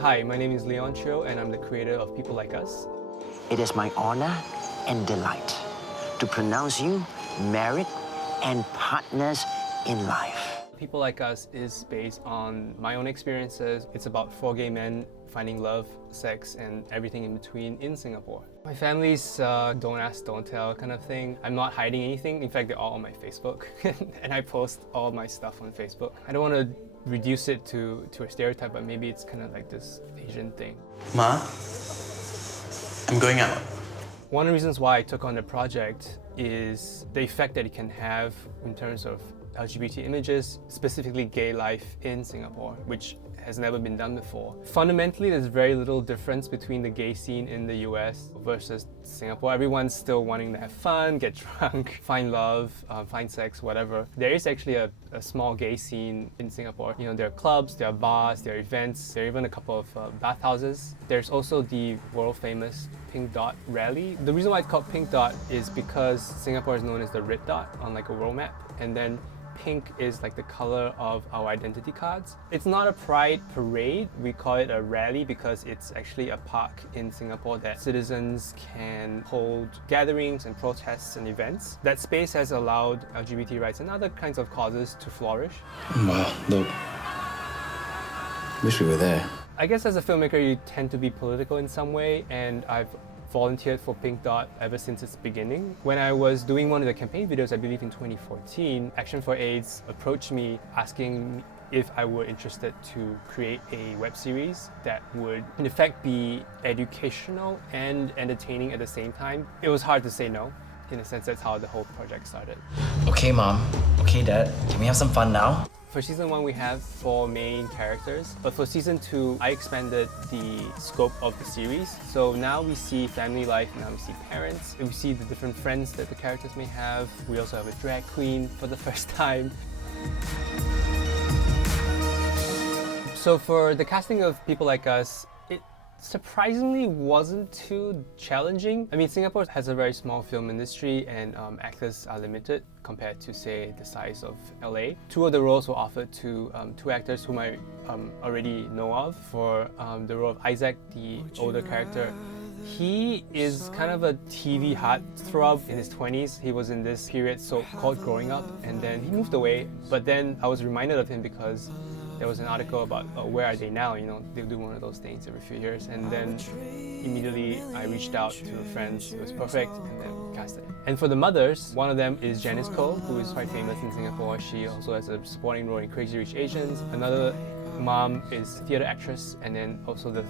Hi, my name is Cheo, and I'm the creator of People Like Us. It is my honor and delight to pronounce you married and partners in life. People Like Us is based on my own experiences. It's about 4 gay men finding love, sex, and everything in between in Singapore. My family's don't ask, don't tell kind of thing. I'm not hiding anything. In fact, they're all on my Facebook, and I post all my stuff on Facebook. I don't want to reduce it to a stereotype, but maybe it's kind of like this Asian thing. Ma, I'm going out. One of the reasons why I took on the project is the effect that it can have in terms of LGBT images, specifically gay life in Singapore, which has never been done before. Fundamentally, there's very little difference between the gay scene in the US versus Singapore. Everyone's still wanting to have fun, get drunk, find love, find sex, whatever. There is actually a small gay scene in Singapore. You know, there are clubs, there are bars, there are events, there are even a couple of bathhouses. There's also the world famous Pink Dot rally. The reason why it's called Pink Dot is because Singapore is known as the red dot on like a world map, and then pink is like the color of our identity cards. It's not a pride parade, we call it a rally because it's actually a park in Singapore that citizens can hold gatherings and protests and events. That space has allowed LGBT rights and other kinds of causes to flourish. Wow, look. Wish we were there. I guess as a filmmaker you tend to be political in some way, and I've volunteered for Pink Dot ever since its beginning. When I was doing one of the campaign videos, I believe in 2014, Action for AIDS approached me asking if I were interested to create a web series that would in effect be educational and entertaining at the same time. It was hard to say no. In a sense, that's how the whole project started. Okay, Mom. Okay, Dad. Can we have some fun now? For season 1, we have 4 main characters, but for season 2, I expanded the scope of the series. So now we see family life, now we see parents, and we see the different friends that the characters may have. We also have a drag queen for the first time. So for the casting of People Like Us, it surprisingly wasn't too challenging. I mean, Singapore has a very small film industry and actors are limited compared to, say, the size of LA. 2 of the roles were offered to 2 actors whom I already know of. For the role of Isaac, the older character, he is kind of a TV heartthrob in his 20s. He was in this period so-called growing up, and then he moved away. But then I was reminded of him because there was an article about where are they now, you know, they'll do one of those things every few years, and then immediately I reached out to friends, it was perfect, and then cast it. And for the mothers, one of them is Janice Koh, who is quite famous in Singapore. She also has a supporting role in Crazy Rich Asians. Another mom is theatre actress, and then also the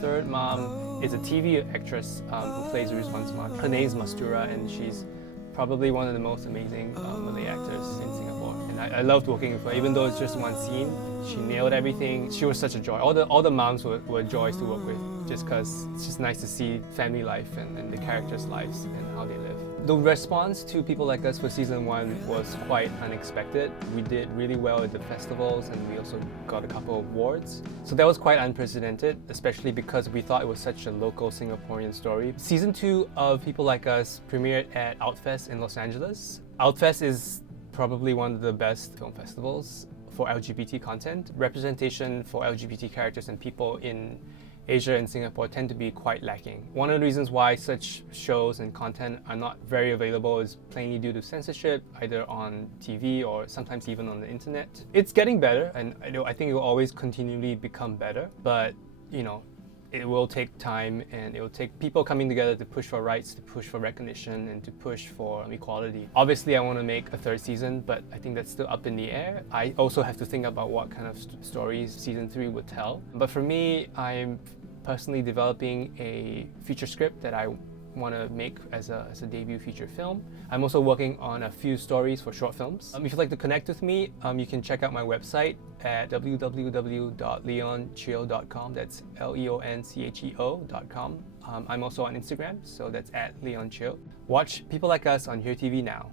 third mom is a TV actress who plays Ruth One's mom. Her name is Mastura, and she's probably one of the most amazing Malay actors in Singapore. And I loved working with her, even though it's just one scene. She nailed everything. She was such a joy. All the moms were joys to work with, just because it's just nice to see family life and the characters' lives and how they live. The response to People Like Us for season 1 was quite unexpected. We did really well at the festivals, and we also got a couple of awards. So that was quite unprecedented, especially because we thought it was such a local Singaporean story. Season 2 of People Like Us premiered at Outfest in Los Angeles. Outfest is probably one of the best film festivals for LGBT content. Representation for LGBT characters and people in Asia and Singapore tend to be quite lacking. One of the reasons why such shows and content are not very available is plainly due to censorship, either on TV or sometimes even on the internet. It's getting better, and I think it will always continually become better, but you know, it will take time, and it will take people coming together to push for rights, to push for recognition, and to push for equality. Obviously, I want to make a 3rd season, but I think that's still up in the air. I also have to think about what kind of stories season 3 would tell. But for me, I'm personally developing a feature script that I want to make as a debut feature film. I'm also working on a few stories for short films. If you'd like to connect with me, you can check out my website at www.leoncheo.com. That's leoncheo.com. I'm also on Instagram, so that's @leoncheo. Watch People Like Us on Here TV now.